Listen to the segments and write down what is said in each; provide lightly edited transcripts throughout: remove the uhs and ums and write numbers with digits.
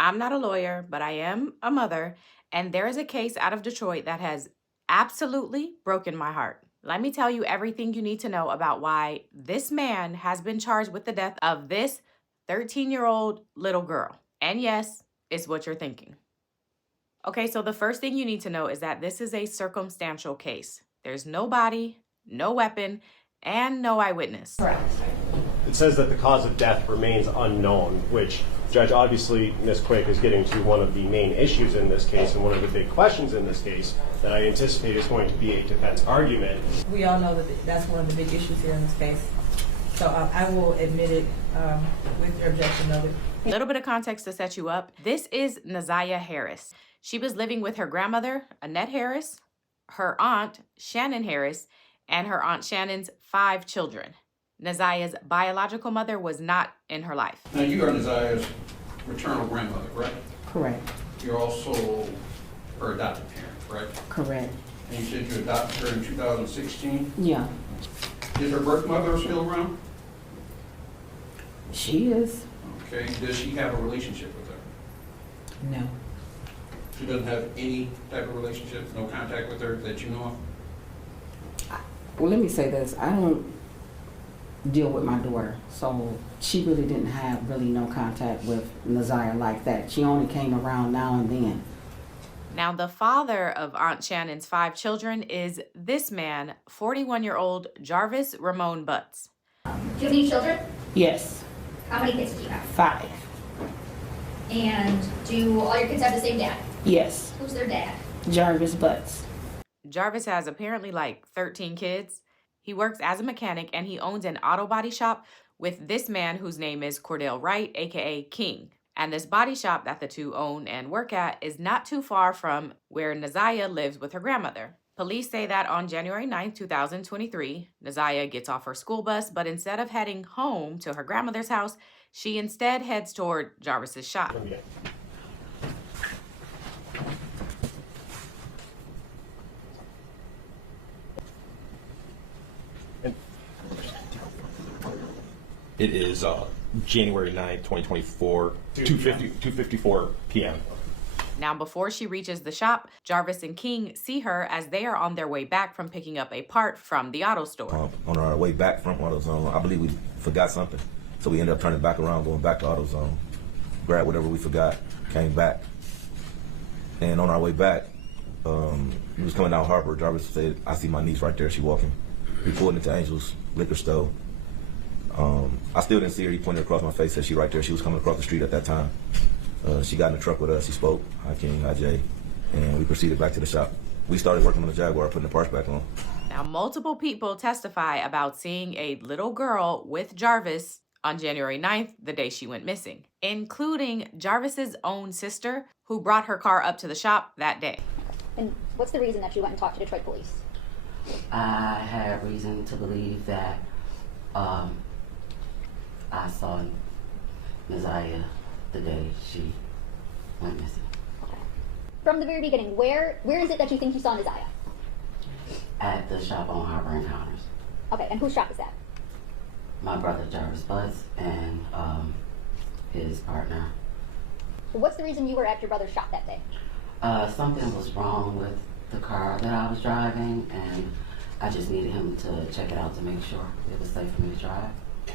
I'm not a lawyer, but I am a mother, and there is a case out of Detroit that has absolutely broken my heart. Let me tell you everything you need to know about why this man has been charged with the death of this 13-year-old little girl. And yes, it's what you're thinking. Okay, so the first thing you need to know is that this is a circumstantial case. There's no body, no weapon, and no eyewitness. Correct. It says that the cause of death remains unknown, which, Judge, obviously Ms. Quick is getting to one of the main issues in this case and one of the big questions in this case that I anticipate is going to be a defense argument. We all know that that's one of the big issues here in this case. So I will admit it with your objection noted. A little bit of context to set you up. This is Naziah Harris. She was living with her grandmother, Annette Harris, her aunt, Shannon Harris, and her aunt Shannon's 5 children. Naziah's biological mother was not in her life. Now, you are Naziah's maternal grandmother, correct? Correct. You're also her adopted parent, correct? Correct. And you said you adopted her in 2016? Yeah. Is her birth mother still around? She is. Okay. Does she have a relationship with her? No. She doesn't have any type of relationship, no contact with her that you know of? Well, let me say this. I don't deal with my daughter, so she really didn't have no contact with Naziah like that. She only came around now and then. Now, the father of Aunt Shannon's 5 children is this man, 41-year-old Jarvis Ramon Butts. Do you have any children? Yes. How many kids do you have? 5. And do all your kids have the same dad? Yes. Who's their dad? Jarvis Butts. Jarvis has apparently like 13 kids. He works as a mechanic and he owns an auto body shop with this man whose name is Cordell Wright, aka King. And this body shop that the two own and work at is not too far from where Naziah lives with her grandmother. Police say that on January 9th, 2023, Naziah gets off her school bus, but instead of heading home to her grandmother's house, she instead heads toward Jarvis's shop. It is January 9th, 2024, 2:54 p.m. Now, before she reaches the shop, Jarvis and King see her as they are on their way back from picking up a part from the auto store. On our way back from AutoZone, I believe we forgot something. So we ended up turning back around, going back to AutoZone, grabbed whatever we forgot, came back. And on our way back, we was coming down Harper. Jarvis said, "I see my niece right there. She walking." We pulled into Angel's liquor store. I still didn't see her. He pointed across my face, said she right there. She was coming across the street at that time. She got in the truck with us. She spoke, hi King, hi Jay, and we proceeded back to the shop. We started working on the Jaguar, putting the parts back on. Now, multiple people testify about seeing a little girl with Jarvis on January 9th, the day she went missing, including Jarvis's own sister, who brought her car up to the shop that day. And what's the reason that you went and talked to Detroit police? I had reason to believe that I saw Naziah the day she went missing. Okay. From the very beginning, where is it that you think you saw Naziah? At the shop on Harbor Encounters. Okay, and whose shop is that? My brother Jarvis Butts and his partner. What's the reason you were at your brother's shop that day? Something was wrong with the car that I was driving, and I just needed him to check it out to make sure it was safe for me to drive.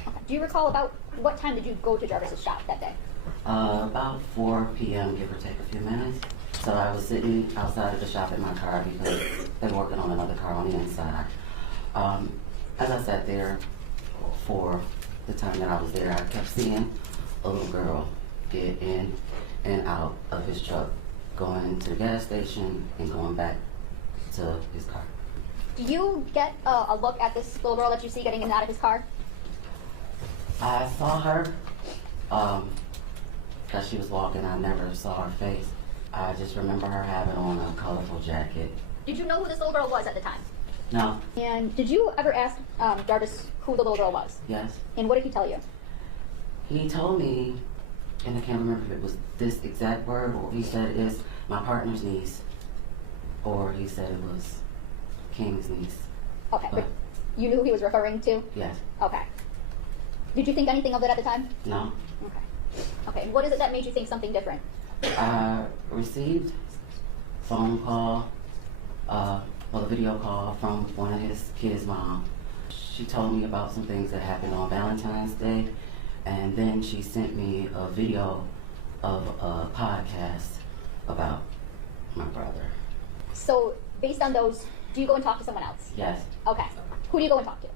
Okay. Do you recall about what time did you go to Jarvis's shop that day? About 4 p.m., give or take a few minutes. So I was sitting outside of the shop in my car because they were working on another car on the inside. As I sat there for the time that I was there, I kept seeing a little girl get in and out of his truck, going to the gas station and going back to his car. Do you get a look at this little girl that you see getting in and out of his car? I saw her as she was walking. I never saw her face. I just remember her having on a colorful jacket. Did you know who this little girl was at the time? No. And did you ever ask Jarvis who the little girl was? Yes. And what did he tell you? He told me, and I can't remember if it was this exact word, or he said it's my partner's niece, or he said it was King's niece. Okay, but you knew who he was referring to? Yes. Okay. Did you think anything of it at the time? No. Okay. Okay, what is it that made you think something different? I received phone call, a video call from one of his kids' mom. She told me about some things that happened on Valentine's Day, and then she sent me a video of a podcast about my brother. So, based on those, do you go and talk to someone else? Yes, Okay. Who do you go and talk to?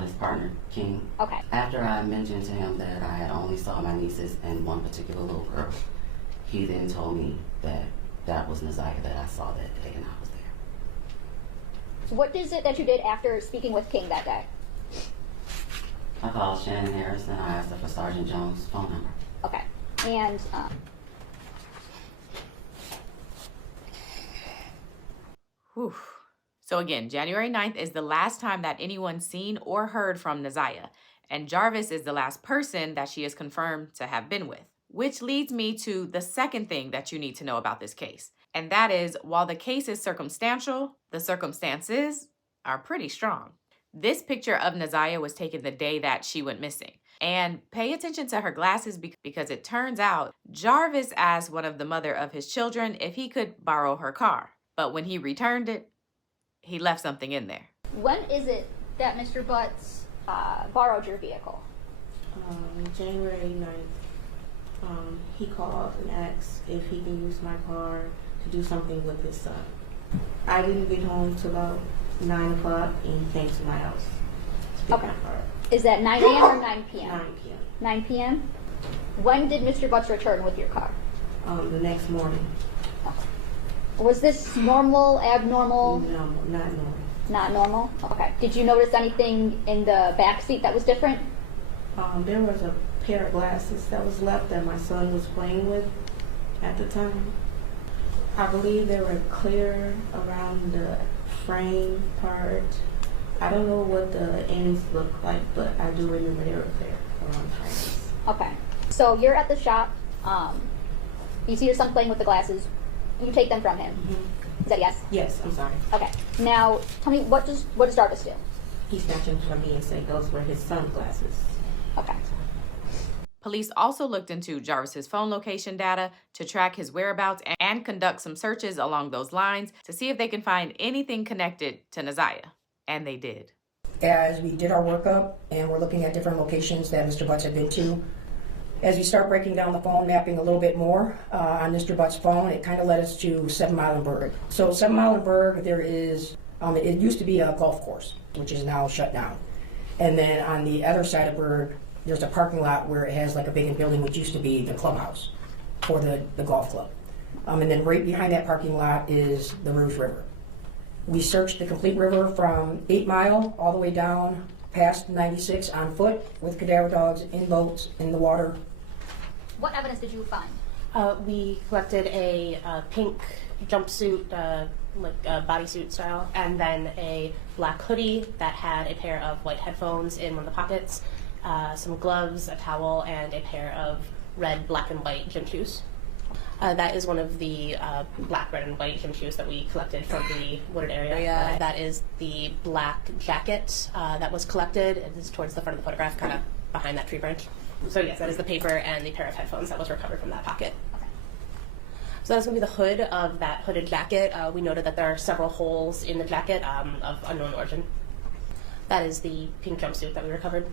his partner, King. Okay. After I mentioned to him that I had only saw my nieces and one particular little girl, he then told me that that was Naziah that I saw that day and I was there. What is it that you did after speaking with King that day? I called Shannon Harris and I asked her for Sergeant Jones' phone number. Okay. And, Whew. So again, January 9th is the last time that anyone's seen or heard from Naziah, and Jarvis is the last person that she is confirmed to have been with. Which leads me to the second thing that you need to know about this case, and that is, while the case is circumstantial, the circumstances are pretty strong. This picture of Naziah was taken the day that she went missing. And pay attention to her glasses because it turns out Jarvis asked one of the mother of his children if he could borrow her car. But when he returned it, he left something in there. when is it that Mr. Butts borrowed your vehicle? January 9th. He called and asked if he can use my car to do something with his son. I didn't get home till about 9 o'clock, and he came to my house to pick Okay. my car up. Is that 9 a.m. or 9 p.m.? 9 p.m. 9 p.m.? When did Mr. Butts return with your car? The next morning. Was this normal, abnormal? No, not normal. Not normal? Okay. Did you notice anything in the back seat that was different? There was a pair of glasses that was left that my son was playing with at the time. I believe they were clear around the frame part. I don't know what the ends look like, but I do remember they were clear around the frames. Okay. So you're at the shop. You see your son playing with the glasses. You take them from him. Mm-hmm. Is that yes? Yes, I'm sorry. Okay. Now, tell me, what does Jarvis do? He snatched them from me and said those were his son's glasses. Okay. Police also looked into Jarvis's phone location data to track his whereabouts and conduct some searches along those lines to see if they can find anything connected to Naziah. And they did. As we did our workup and we're looking at different locations that Mr. Butts had been to, as we start breaking down the phone mapping a little bit more on Mr. Butts' phone, it kind of led us to 7 Mile and Berg. So 7 Mile and Berg, there is, it used to be a golf course, which is now shut down. And then on the other side of Berg, there's a parking lot where it has like a vacant building, which used to be the clubhouse for the golf club. And then right behind that parking lot is the Rouge River. We searched the complete river from 8 Mile all the way down past 96 on foot with cadaver dogs in boats in the water. What evidence did you find? We collected a pink jumpsuit, like bodysuit style, and then a black hoodie that had a pair of white headphones in one of the pockets, some gloves, a towel, and a pair of red, black, and white gym shoes. That is one of the black, red, and white gym shoes that we collected from the wooded area. That is the black jacket that was collected. It is towards the front of the photograph, kind of behind that tree branch. So yes, that is the paper and the pair of headphones that was recovered from that pocket. Okay. So that's going to be the hood of that hooded jacket. We noted that there are several holes in the jacket of unknown origin. That is the pink jumpsuit that we recovered.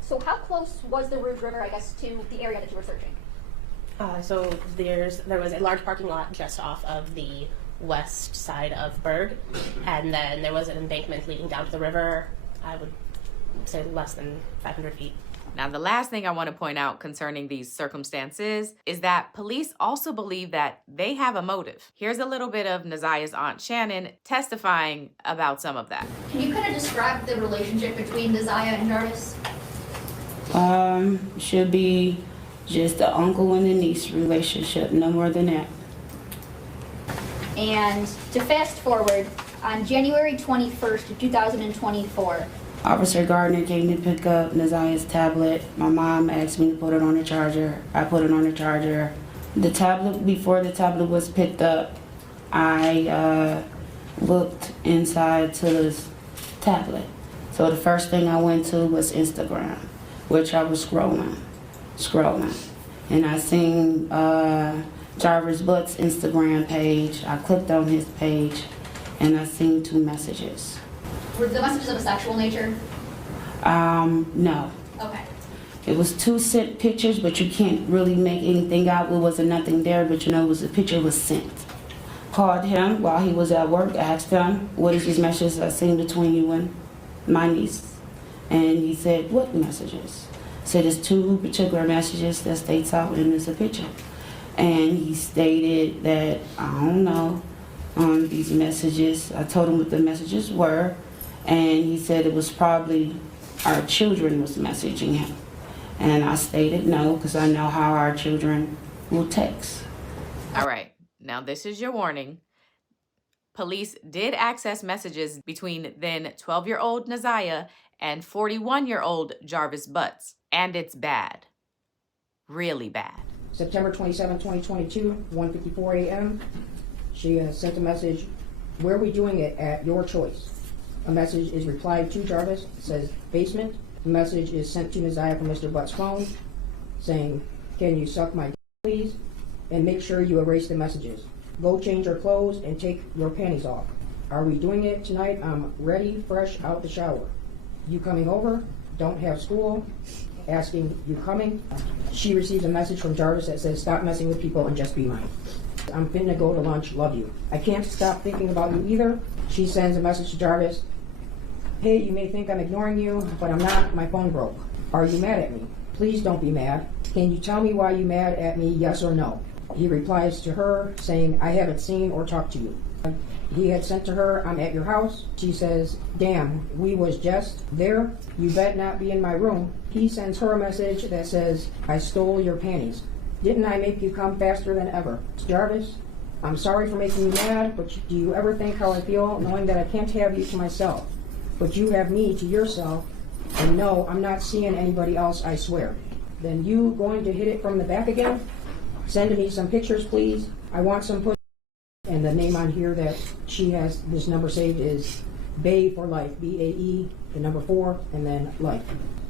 So how close was the Rouge River, I guess, to the area that you were searching? So there was a large parking lot just off of the west side of Berg, and then there was an embankment leading down to the river. I would say less than 500 feet. Now, the last thing I want to point out concerning these circumstances is that police also believe that they have a motive. Here's a little bit of Naziah's aunt Shannon testifying about some of that. Can you kind of describe the relationship between Naziah and Jarvis? Should be just the uncle and the niece relationship, no more than that. And to fast forward, on January 21st, 2024, Officer Gardner came to pick up Naziah's tablet. My mom asked me to put it on the charger. I put it on the charger. The tablet, before the tablet was picked up, I looked inside to this tablet. So the first thing I went to was Instagram, which I was scrolling. scrolling. And I seen Jarvis Butts' Instagram page. I clicked on his page and I seen 2 messages. Were the messages of a sexual nature? No. Okay. It was 2 sent pictures, but you can't really make anything out. It wasn't nothing there, but you know, a picture was sent. Called him while he was at work, asked him, what is these messages I seen between you and my niece? And he said, what messages? Said it's 2 particular messages that states out and it's a picture. And he stated that, I don't know, these messages, I told him what the messages were, and he said it was probably our children was messaging him. And I stated no, because I know how our children will text. All right, now this is your warning. Police did access messages between then 12-year-old Naziah and 41-year-old Jarvis Butts, and it's bad. Really bad. September 27, 2022, 1:54 a.m. She sent a message, where are we doing it at your choice? A message is replied to Jarvis, it says basement. The message is sent to Naziah from Mr. Butt's phone, saying, can you suck my dick, please? And make sure you erase the messages. Go change your clothes and take your panties off. Are we doing it tonight? I'm ready, fresh out the shower. You coming over? Don't have school. Asking, you coming? She receives a message from Jarvis that says, stop messing with people and just be mine. I'm finna go to lunch, love you. I can't stop thinking about you either. She sends a message to Jarvis. Hey, you may think I'm ignoring you, but I'm not. My phone broke. Are you mad at me? Please don't be mad. Can you tell me why you mad at me, yes or no? He replies to her saying, I haven't seen or talked to you. He had sent to her, I'm at your house. She says, damn, we was just there. You bet not be in my room. He sends her a message that says, I stole your panties. Didn't I make you come faster than ever? Jarvis, I'm sorry for making you mad, but do you ever think how I feel knowing that I can't have you to myself? But you have me to yourself, and no, I'm not seeing anybody else, I swear. Then you going to hit it from the back again? Send me some pictures, please. I want some pussy. And the name on here that she has this number saved is Bae for life, B-A-E, the number 4, and then life.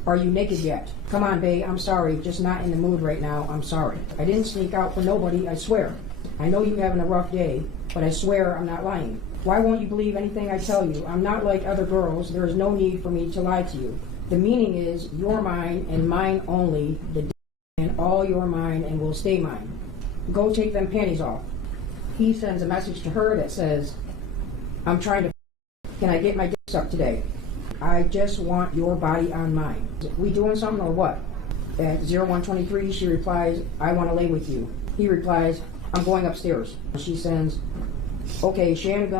Are you naked yet? Come on, Bae, I'm sorry, just not in the mood right now, I'm sorry. I didn't sneak out for nobody, I swear. I know you're having a rough day, but I swear I'm not lying. Why won't you believe anything I tell you? I'm not like other girls, there is no need for me to lie to you. The meaning is, you're mine and mine only, the and all you're mine and will stay mine. Go take them panties off. He sends a message to her that says, I'm trying to, can I get my dick sucked today? I just want your body on mine. We doing something or what? At 0123, she replies, I want to lay with you. He replies, I'm going upstairs. She sends, okay, Shan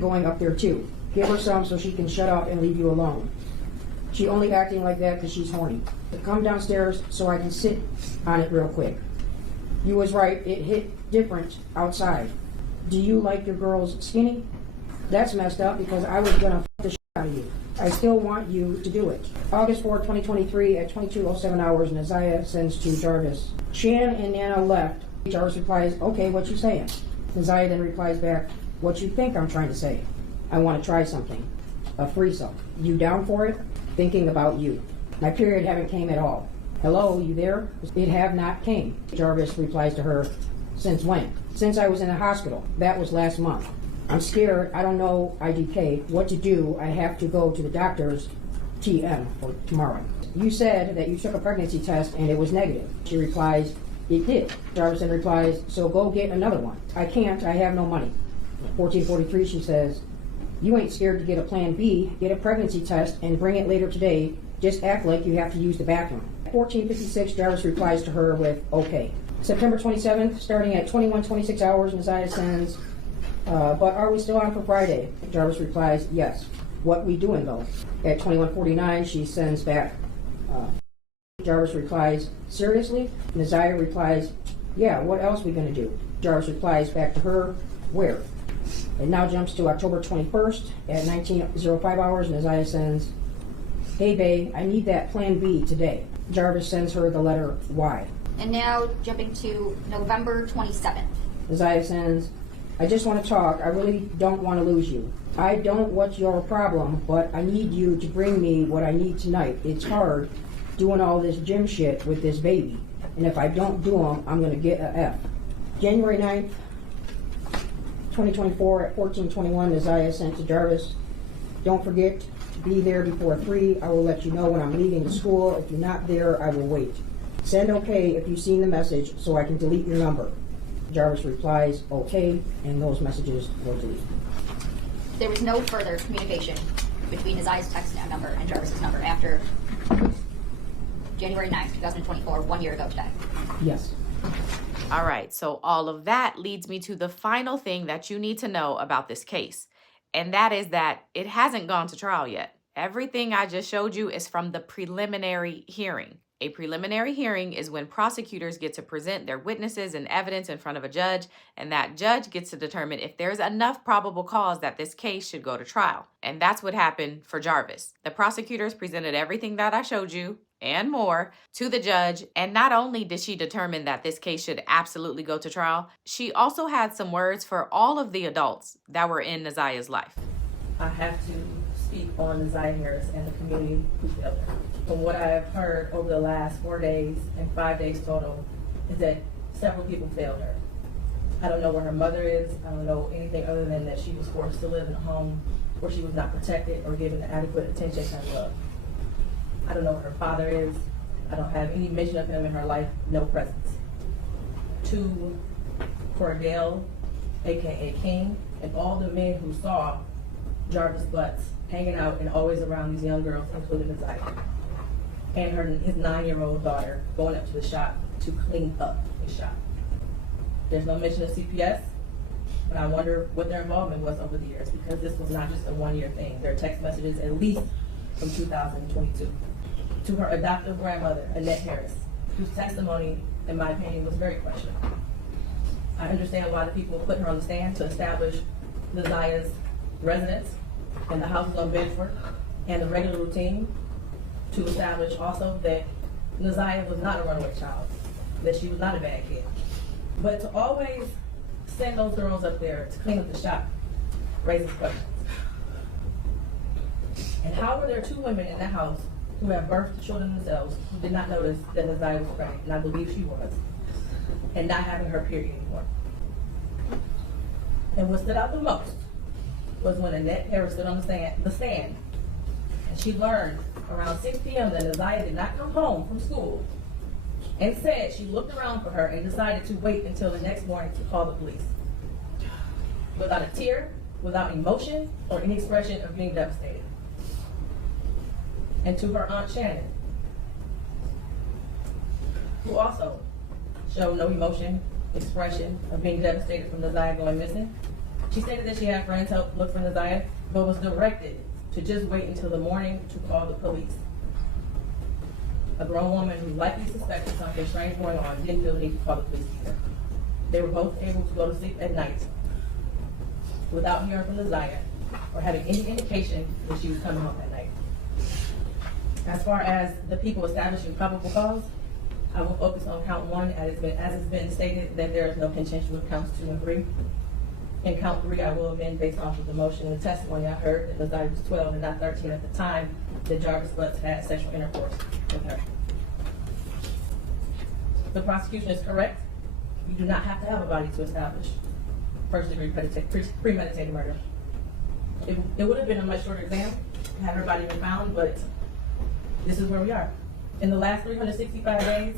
going up there too. Give her some so she can shut up and leave you alone. She only acting like that because she's horny. Come downstairs so I can sit on it real quick. You was right, it hit different outside. Do you like your girls skinny? That's messed up because I was gonna fuck the shit out of you. I still want you to do it. August 4, 2023 at 22:07 hours, Naziah sends to Jarvis. Shan and Nana left. Jarvis replies, okay, what you saying? Naziah then replies back, what you think I'm trying to say? I want to try something. A threesome. You down for it? Thinking about you. My period haven't came at all. Hello, you there? It have not came. Jarvis replies to her, since when? Since I was in the hospital. That was last month. I'm scared. I don't know IDK. What to do? I have to go to the doctor's TM for tomorrow. You said that you took a pregnancy test and it was negative. She replies, it did. Jarvis then replies, so go get another one. I can't. I have no money. 1443, she says, you ain't scared to get a plan B. Get a pregnancy test and bring it later today. Just act like you have to use the bathroom. 1456, Jarvis replies to her with, okay. September 27th, starting at 21:26 hours, Naziah sends, but are we still on for Friday? Jarvis replies, yes. What we doing though? At 21:49, she sends back. Jarvis replies, seriously? Naziah replies, yeah, what else we gonna do? Jarvis replies back to her, where? It now jumps to October 21st at 19:05 hours. Naziah sends, hey babe, I need that plan B today. Jarvis sends her the letter Y. And now jumping to November 27th. Naziah sends, I just want to talk. I really don't want to lose you. I don't what's your problem, but I need you to bring me what I need tonight. It's hard. doing all this gym shit with this baby. And if I don't do them, I'm going to get a F. January 9th, 2024 at 14:21, Isaiah sent to Jarvis, don't forget to be there before 3. I will let you know when I'm leaving the school. If you're not there, I will wait. Send okay if you've seen the message so I can delete your number. Jarvis replies, okay, and those messages were deleted. There was no further communication between Isaiah's text number and Jarvis's number after January 9th, 2024, 1 year ago today. Yes. All right, so all of that leads me to the final thing that you need to know about this case, and that is that it hasn't gone to trial yet. Everything I just showed you is from the preliminary hearing. A preliminary hearing is when prosecutors get to present their witnesses and evidence in front of a judge, and that judge gets to determine if there's enough probable cause that this case should go to trial. And that's what happened for Jarvis. The prosecutors presented everything that I showed you and more to the judge, and not only did she determine that this case should absolutely go to trial, she also had some words for all of the adults that were in Naziah's life. I have to speak on Naziah Harris and the community who failed her. From what I have heard over the last 4 days and 5 days total, is that several people failed her. I don't know where her mother is. I don't know anything other than that she was forced to live in a home where she was not protected or given the adequate attention and love. I don't know where her father is. I don't have any mention of him in her life, no presence. To Cordell, aka King, and all the men who saw Jarvis Butts hanging out and always around these young girls, including Naziah, and his 9-year-old daughter going up to the shop to clean up his shop. There's no mention of CPS, but I wonder what their involvement was over the years, because this was not just a 1-year thing. There are text messages at least from 2022. To her adoptive grandmother, Annette Harris, whose testimony, in my opinion, was very questionable. I understand why the people put her on the stand to establish Naziah's residence and the houses on Bedford and the regular routine, to establish also that Naziah was not a runaway child, that she was not a bad kid. But to always send those girls up there to clean up the shop raises questions. And how were there 2 women in the house who have birthed children themselves who did not notice that Naziah was pregnant, and I believe she was, and not having her period anymore? And what stood out the most was when Annette Harris stood on the stand, and she learned around 6 p.m. that Naziah did not come home from school, and said she looked around for her and decided to wait until the next morning to call the police. Without a tear, without emotion, or any expression of being devastated. And to her Aunt Shannon, who also showed no emotion, expression of being devastated from Naziah going missing. She stated that she had friends help look for Naziah, but was directed to just wait until the morning to call the police. A grown woman who likely suspected something strange going on didn't feel the need to call the police either. They were both able to go to sleep at night without hearing from Naziah or having any indication that she was coming home that night. As far as the people establishing probable cause, I will focus on count 1 as it's been stated that there is no contention with counts 2 and 3. In count 3, I will amend based off of the motion and the testimony I heard that Naziah was 12 and not 13 at the time that Jarvis Butts had sexual intercourse with her. The prosecution is correct. You do not have to have a body to establish first-degree premeditated murder. It would have been a much shorter exam had her body been found, but this is where we are. In the last 365 days,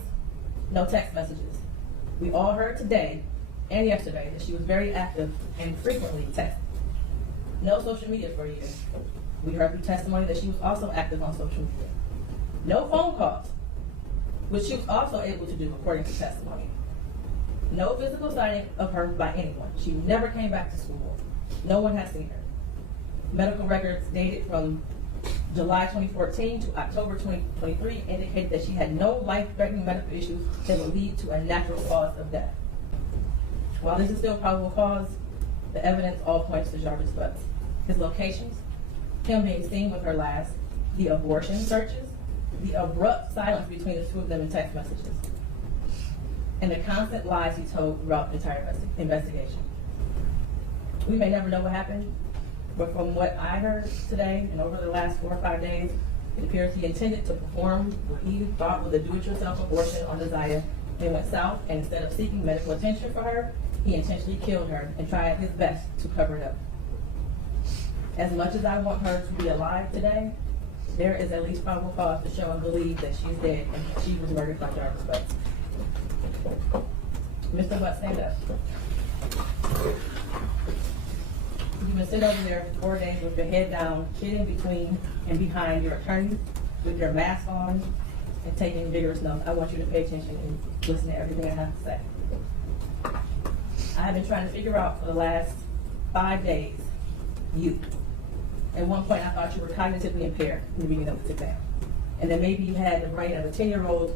no text messages. We all heard today and yesterday that she was very active and frequently texting. No social media for a year. We heard through testimony that she was also active on social media. No phone calls, which she was also able to do according to testimony. No physical sighting of her by anyone. She never came back to school. No one has seen her. Medical records dated from July 2014 to October 2023 indicated that she had no life-threatening medical issues that would lead to a natural cause of death. While this is still probable cause, the evidence all points to Jarvis Butts. His locations, him being seen with her last, the abortion searches, the abrupt silence between the 2 of them in text messages, and the constant lies he told throughout the entire investigation. We may never know what happened, but from what I heard today and over the last 4 or 5 days, It appears he intended to perform what he thought was a do-it-yourself abortion on Desire and went south, and instead of seeking medical attention for her, he intentionally killed her and tried his best to cover it up. As much as I want her to be alive today, there is at least probable cause to show and believe that she's dead and she was murdered by Jarvis Butts. Mr. Butt, stand up. You've been sitting over there for 4 days with your head down, sitting between and behind your attorney with your mask on and taking vigorous notes. I want you to pay attention and listen to everything I have to say. I have been trying to figure out for the last 5 days, you. At one point, I thought you were cognitively impaired in the beginning of this exam. And then maybe you had the brain of a 10-year-old,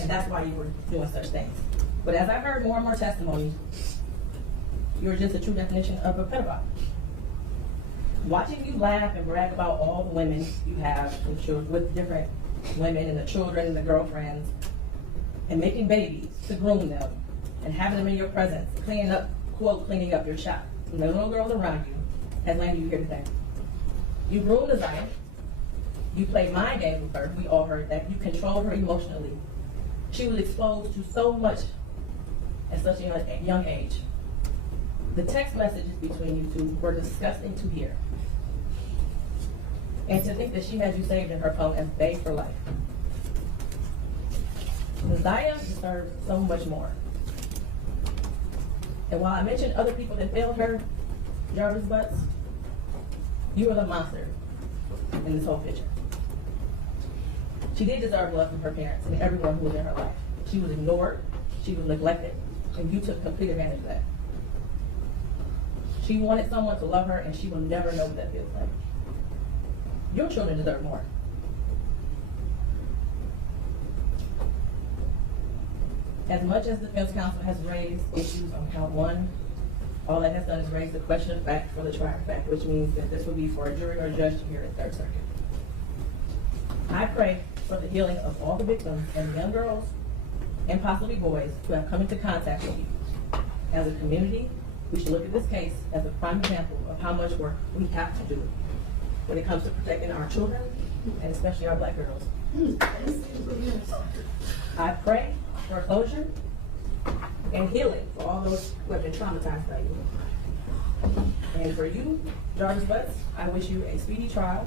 and that's why you were doing such things. But as I heard more and more testimony, you're just a true definition of a pedophile. Watching you laugh and brag about all the women you have with different women and the children and the girlfriends, and making babies to groom them, and having them in your presence, cleaning up your shop, and the little girls around you, has landed you here today. You groomed Desire. You played mind games with her. We all heard that. You controlled her emotionally. She was exposed to so much at such a young age. The text messages between you two were disgusting to hear. And to think that she had you saved in her phone as bae for life. Desire deserves so much more. And while I mentioned other people that failed her, Jarvis Butts, you were the monster in this whole picture. She did deserve love from her parents and everyone who was in her life. She was ignored, she was neglected, and you took complete advantage of that. She wanted someone to love her, and she will never know what that feels like. Your children deserve more. As much as the defense counsel has raised issues on count one, all that has done is raise the question of fact for the trier of fact, which means that this will be for a jury or a judge to hear in Third Circuit. I pray for the healing of all the victims and young girls and possibly boys who have come into contact with you. As a community, we should look at this case as a prime example of how much work we have to do when it comes to protecting our children and especially our black girls. I pray for closure and healing for all those who have been traumatized by you. And for you, Jarvis Butts, I wish you a speedy trial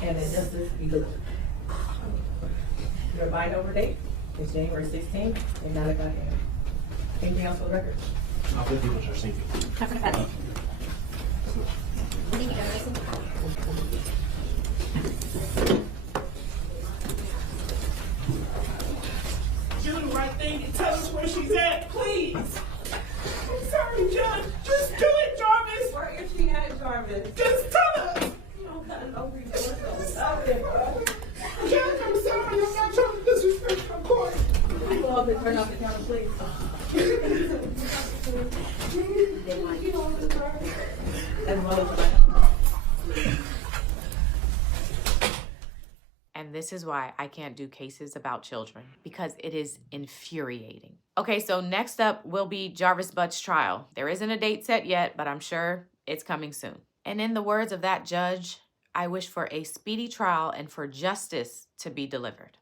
and that justice be delivered. Your bind over date is January 16th at 9 o'clock a.m. Anything else for the record? I'll give you what you're thinking. Do the right thing and tell us where she's at, please. I'm sorry, Judge. Just do it, Jarvis. Where is she at, Jarvis? Just tell us. You don't cut it over your Stop it, bro. Judge, I'm sorry. I'm not trying to disrespect your court. You all can turn off the camera, please. As well as And this is why I can't do cases about children, because it is infuriating. Okay, so next up will be Jarvis Butts' trial. There isn't a date set yet, but I'm sure it's coming soon. And in the words of that judge, I wish for a speedy trial and for justice to be delivered.